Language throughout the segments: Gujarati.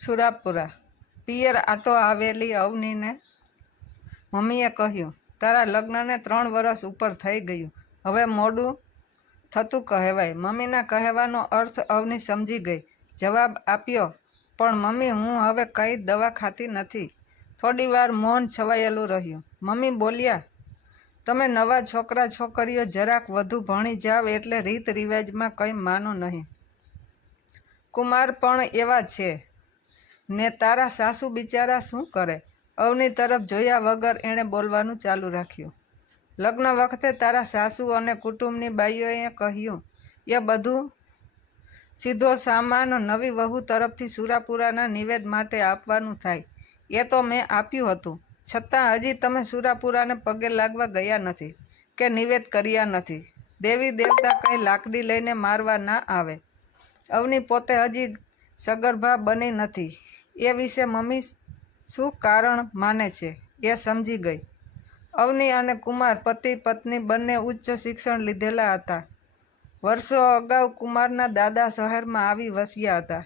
સુરાપુરા પિયર આટો આવેલી અવનીને મમ્મીએ કહ્યું, તારા લગ્નને 3 વર્ષ ઉપર થઈ ગયું, હવે મોડું થતું કહેવાય. મમ્મીના કહેવાનો અર્થ અવની સમજી ગઈ. જવાબ આપ્યો, પણ મમ્મી, હું હવે કંઈ દવા ખાતી નથી. થોડી વાર મૌન છવાયેલું રહ્યું. મમ્મી બોલ્યા, તમે નવા છોકરા છોકરીઓ જરાક વધુ ભણી જાવ એટલે રીત રિવાજમાં કંઈ માનો નહીં. કુમાર પણ એવા છે ને તારા સાસુ બિચારા શું કરે? અવની તરફ જોયા વગર એણે બોલવાનું ચાલુ રાખ્યું. લગ્ન વખતે તારા સાસુ અને કુટુંબની બાઈઓએ કહ્યું એ બધું સીધો સામાન નવી વહુ તરફથી સુરાપુરાના નિવેદ માટે આપવાનું થાય. એ તો મેં આપ્યું હતું, છતાં હજી તમે સુરાપુરાને પગે લાગવા ગયા નથી કે નિવેદ કર્યા નથી. દેવી દેવતા કંઈ લાકડી લઈને મારવા ના આવે. અવની પોતે હજી સગર્ભા બની નથી. એ વિશે મમ્મી શું કારણ માને છે એ સમજી ગઈ. અવની અને કુમાર પતિ પત્ની બંને ઉચ્ચ શિક્ષણ લીધેલા હતા. વર્ષો અગાઉ કુમારના દાદા શહેરમાં આવી વસ્યા હતા.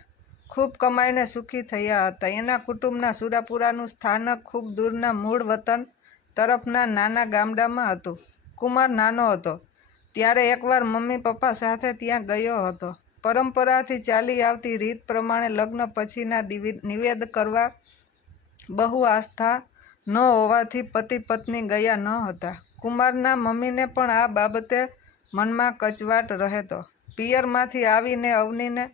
ખૂબ કમાઈને સુખી થયા હતા. એના કુટુંબના સુરાપુરાનું સ્થાનક ખૂબ દૂરના મૂળ વતન તરફના નાના ગામડામાં હતું. કુમાર નાનો હતો ત્યારે એકવાર મમ્મી પપ્પા સાથે ત્યાં ગયો હતો. પરંપરાથી ચાલી આવતી રીત પ્રમાણે લગ્ન પછીના નિવેદ કરવા બહુ આસ્થા ન હોવાથી પતિ પત્ની ગયા ન હતા. કુમારના મમ્મીને પણ આ બાબતે મનમાં કચવાટ રહેતો. પિયરમાંથી આવીને અવનીને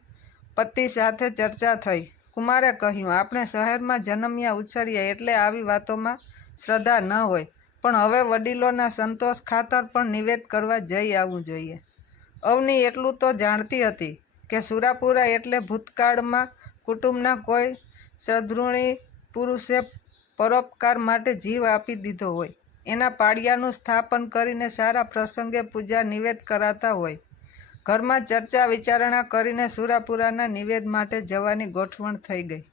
પતિ સાથે ચર્ચા થઈ. કુમારે કહ્યું, આપણે શહેરમાં જન્મ્યા ઉછર્યા એટલે આવી વાતોમાં શ્રદ્ધા ન હોય, પણ હવે વડીલોના સંતોષ ખાતર પણ નિવેદ કરવા જઈ આવવું જોઈએ. અવની એટલું તો જાણતી હતી કે સુરાપુરા એટલે ભૂતકાળમાં કુટુંબના કોઈ સદ્ગુણી પુરુષે પરોપકાર માટે જીવ આપી દીધો હોય. એના પાડિયાનું સ્થાપન કરીને સારા પ્રસંગે પૂજા નિવેદ કરાતા હોય. ઘરમાં ચર્ચા વિચારણા કરીને સુરાપુરાના નિવેદ માટે જવાની ગોઠવણ થઈ ગઈ.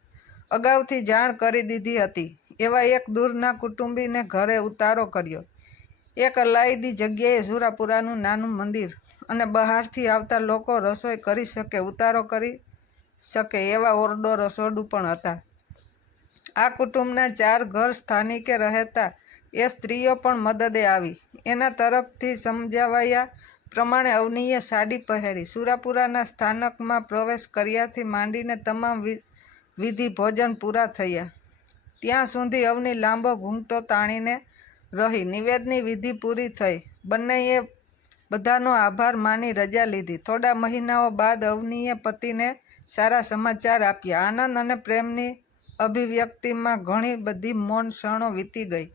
અગાઉથી જાણ કરી દીધી હતી એવા એક દૂરના કુટુંબીને ઘરે ઉતારો કર્યો. એક અલાયદી જગ્યાએ સુરાપુરાનું નાનું મંદિર અને બહારથી આવતા લોકો રસોઈ કરી શકે, ઉતારો કરી શકે એવા ઓરડો રસોડું પણ હતા. આ કુટુંબના 4 ઘર સ્થાનિકે રહેતા એ સ્ત્રીઓ પણ મદદે આવી. એના તરફથી સમજાવાયા પ્રમાણે અવનીએ સાડી પહેરી સુરાપુરાના સ્થાનકમાં પ્રવેશ કર્યાથી માંડીને તમામ વિધિ ભોજન પૂરા થયા ત્યાં સુધી અવની લાંબો ઘૂંઘટો તાણીને રહી. નિવેદની વિધિ પૂરી થઈ. બંનેએ બધાનો આભાર માની રજા લીધી. થોડા મહિનાઓ બાદ અવનીએ પતિને સારા સમાચાર આપ્યા. આનંદ અને પ્રેમની અભિવ્યક્તિમાં ઘણી બધી મૌન ક્ષણો વીતી ગઈ.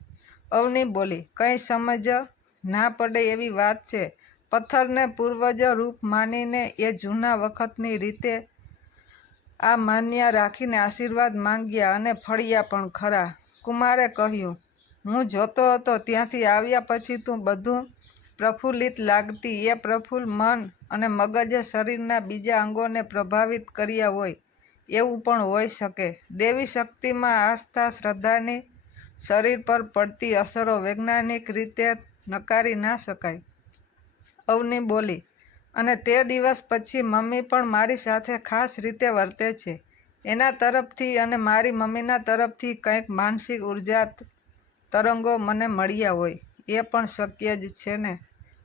અવની બોલી, કંઈ સમજ ના પડે એવી વાત છે. પથ્થરને પૂર્વજ રૂપ માનીને એ જૂના વખતની રીતે આ માન્યા રાખીને આશીર્વાદ માંગ્યા અને ફળ્યા પણ ખરા. કુમારે કહ્યું, હું જોતો હતો ત્યાંથી આવ્યા પછી તું બધું પ્રફુલ્લિત લાગતી. એ પ્રફુલ્લ મન અને મગજે શરીરના બીજા અંગોને પ્રભાવિત કર્યા હોય એવું પણ હોઈ શકે. દેવી શક્તિમાં આસ્થા શ્રદ્ધાની શરીર પર પડતી અસરો વૈજ્ઞાનિક રીતે નકારી ના શકાય. અવની બોલી, અને તે દિવસ પછી મમ્મી પણ મારી સાથે ખાસ રીતે વર્તે છે. એના તરફથી અને મારી મમ્મીના તરફથી કંઈક માનસિક ઉર્જા તરંગો મને મળ્યા હોય. એ પણ શક્ય જ છે ને.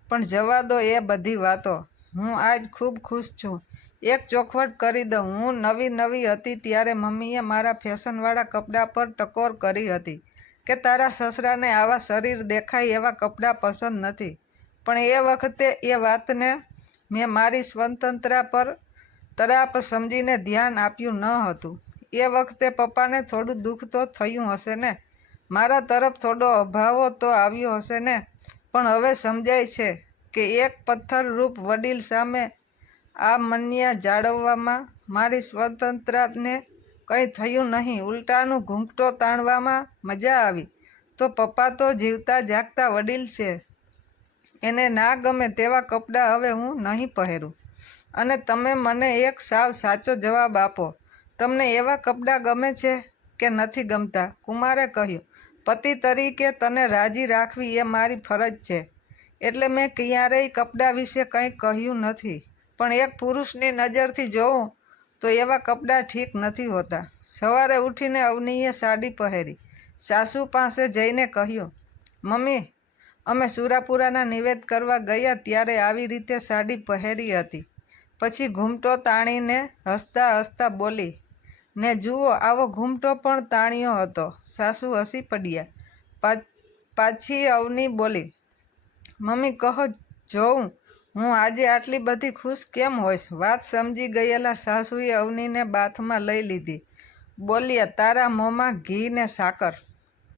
પણ જવા દો એ બધી વાતો. હું આજ ખૂબ ખુશ છું. એક ચોખવટ કરી દઉં. હું નવી હતી ત્યારે મમ્મીએ મારા ફેશનવાળા કપડાં પર ટકોર કરી હતી કે તારા સસરાને આવા શરીર દેખાય એવા કપડાં પસંદ નથી. પણ એ વખતે એ વાતને મેં મારી સ્વતંત્રતા પર તરાપ સમજીને ધ્યાન આપ્યું ન હતું. એ વખતે પપ્પાને થોડું દુઃખ તો થયું હશે ને. મારા તરફ થોડો અભાવો તો આવ્યો હશે ને. પણ હવે સમજાય છે કે એક પથ્થર રૂપ વડીલ સામે આ માન્યા જાળવવામાં મારી સ્વતંત્રતાને કંઈ થયું નહીં. ઉલટાનું ઘૂંઘટો તાણવામાં મજા આવી. તો પપ્પા તો જીવતા જાગતા વડીલ છે. એને ના ગમે તેવા કપડાં હવે હું નહીં પહેરું. અને તમે મને એક સાવ સાચો જવાબ આપો. તમને એવા કપડાં ગમે છે કે નથી ગમતા? કુમારે કહ્યું, પતિ તરીકે તને રાજી રાખવી એ મારી ફરજ છે. એટલે મેં ક્યારેય કપડાં વિશે કંઈ કહ્યું નથી. પણ એક પુરુષની નજરથી જોઉં તો એવા કપડાં ઠીક નથી હોતા. સવારે ઉઠીને અવનીએ સાડી પહેરી સાસુ પાસે જઈને કહ્યું, મમ્મી, અમે સુરાપુરાના નિવેદ કરવા ગયા ત્યારે આવી રીતે સાડી પહેરી હતી. પછી ઘૂમટો તાણીને હસતા હસતા બોલી, ને જુઓ આવો ઘૂમટો પણ તાણ્યો હતો. સાસુ હસી પડ્યા. પાછી અવની બોલી, મમ્મી કહો જોઉં હું આજે આટલી બધી ખુશ કેમ હોઈશ? વાત સમજી ગયેલા સાસુએ અવનીને બાથમાં લઈ લીધી. બોલ્યા, તારા મોંમાં ઘી ને સાકર.